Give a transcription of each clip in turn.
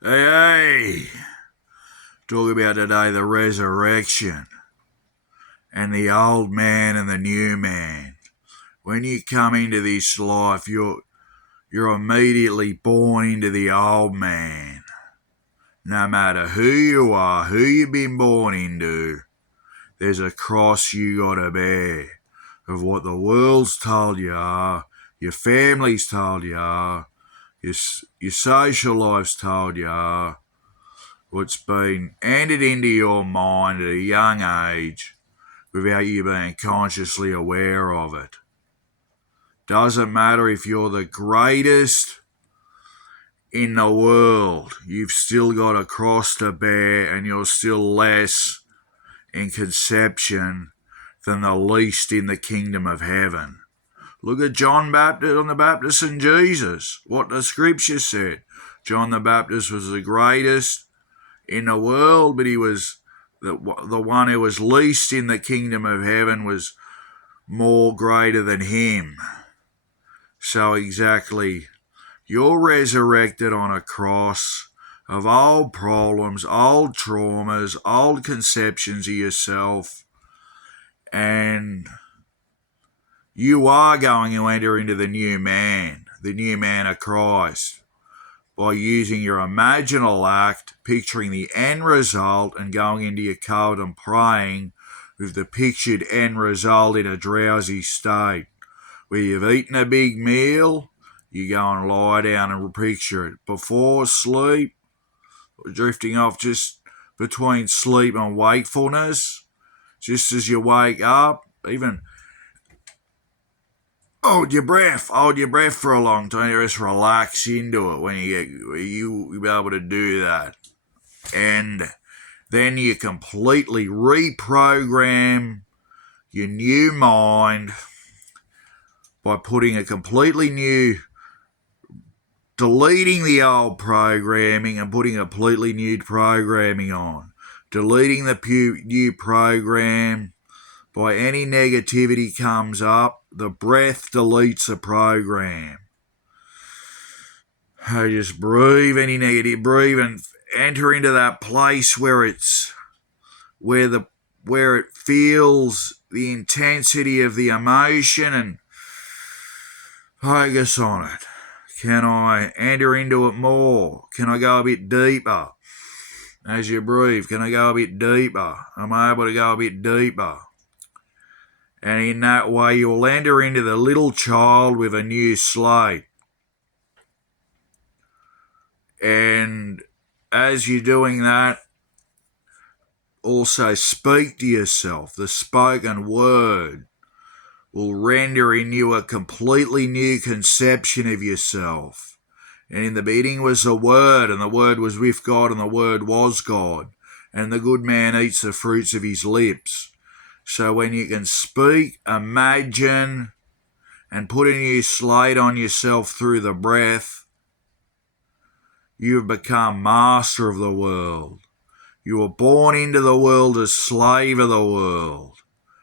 Hey, talk about today the resurrection and the old man and the new man. When you come into this life, you're immediately born into the old man. No matter who you are, who you've been born into, there's a cross you gotta bear of what the world's told you are, your family's told you are, your social life's told you are, what's been handed into your mind at a young age without you being consciously aware of it. Doesn't matter if you're the greatest in the world, you've still got a cross to bear and you're still less in conception than the least in the kingdom of heaven. Look at John the Baptist and Jesus, what the scripture said. John the Baptist was the greatest in the world, but he was the one who was least in the kingdom of heaven was more greater than him. So exactly, you're resurrected on a cross of old problems, old traumas, old conceptions of yourself, and you are going to enter into the new man of Christ, by using your imaginal act, picturing the end result, and going into your code and praying with the pictured end result in a drowsy state. Where you've eaten a big meal, you go and lie down and picture it. Before sleep, drifting off just between sleep and wakefulness, just as you wake up, even hold your breath for a long time. Just relax into it when you'll be able to do that. And then you completely reprogram your new mind by putting a completely new, deleting the old programming and putting a completely new programming on. Deleting the new program. By any negativity comes up, the breath deletes the program. I just breathe any negative, breathe and enter into that place where it's where it feels the intensity of the emotion and focus on it. Can I enter into it more? Can I go a bit deeper? As you breathe, can I go a bit deeper? Am I able to go a bit deeper? And in that way, you'll enter into the little child with a new slate. And as you're doing that, also speak to yourself. The spoken word will render in you a completely new conception of yourself. And in the beginning was the Word, and the Word was with God, and the Word was God. And the good man eats the fruits of his lips. So when you can speak, imagine, and put a new slate on yourself through the breath, you've become master of the world. You were born into the world as slave of the world,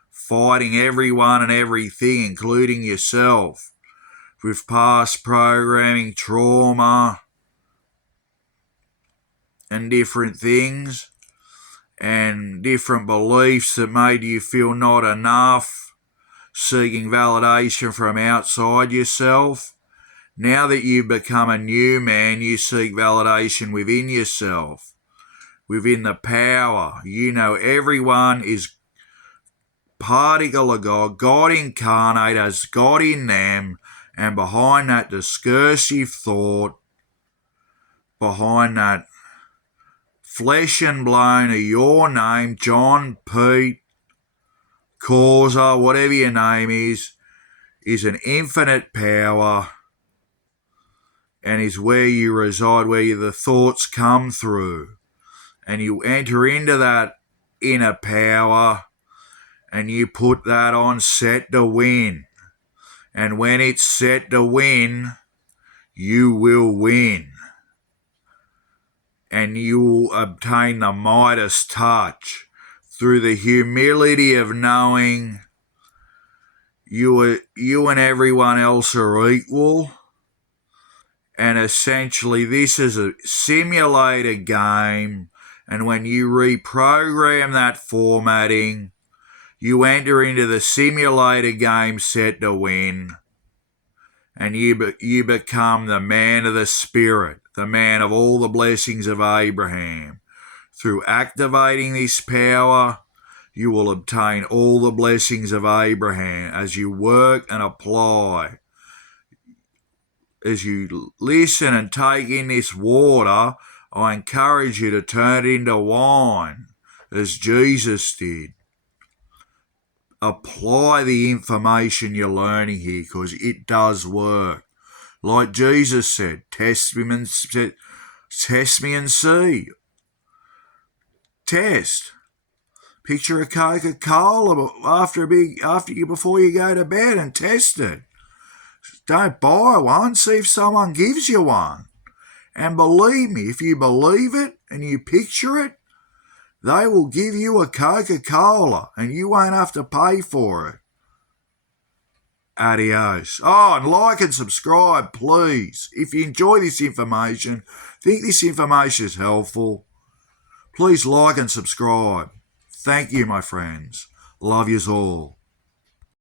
fighting everyone and everything, including yourself, with past programming, trauma, and different things, and different beliefs that made you feel not enough, seeking validation from outside yourself. Now that you've become a new man, you seek validation within yourself, within the power. You know everyone is particle of God, God incarnate as God in them, and behind that discursive thought, behind that flesh and bone of your name, John, Pete, Causa, whatever your name is an infinite power, and is where you reside, where the thoughts come through. And you enter into that inner power, and you put that on set to win. And when it's set to win, you will win. And you will obtain the Midas touch through the humility of knowing you and everyone else are equal, And essentially, this is a simulator game. And when you reprogram that formatting, you enter into the simulator game set to win. And you become the man of the Spirit, the man of all the blessings of Abraham. Through activating this power, you will obtain all the blessings of Abraham as you work and apply. As you listen and take in this water, I encourage you to turn it into wine, as Jesus did. Apply the information you're learning here, because it does work. Like Jesus said, test me and see. Test. Picture a Coca-Cola before you go to bed and test it. Don't buy one, see if someone gives you one. And believe me, if you believe it and you picture it, they will give you a Coca-Cola and you won't have to pay for it. Adios. Oh, and like and subscribe, please. If you enjoy this information, think this information is helpful, please like and subscribe. Thank you, my friends. Love yous all.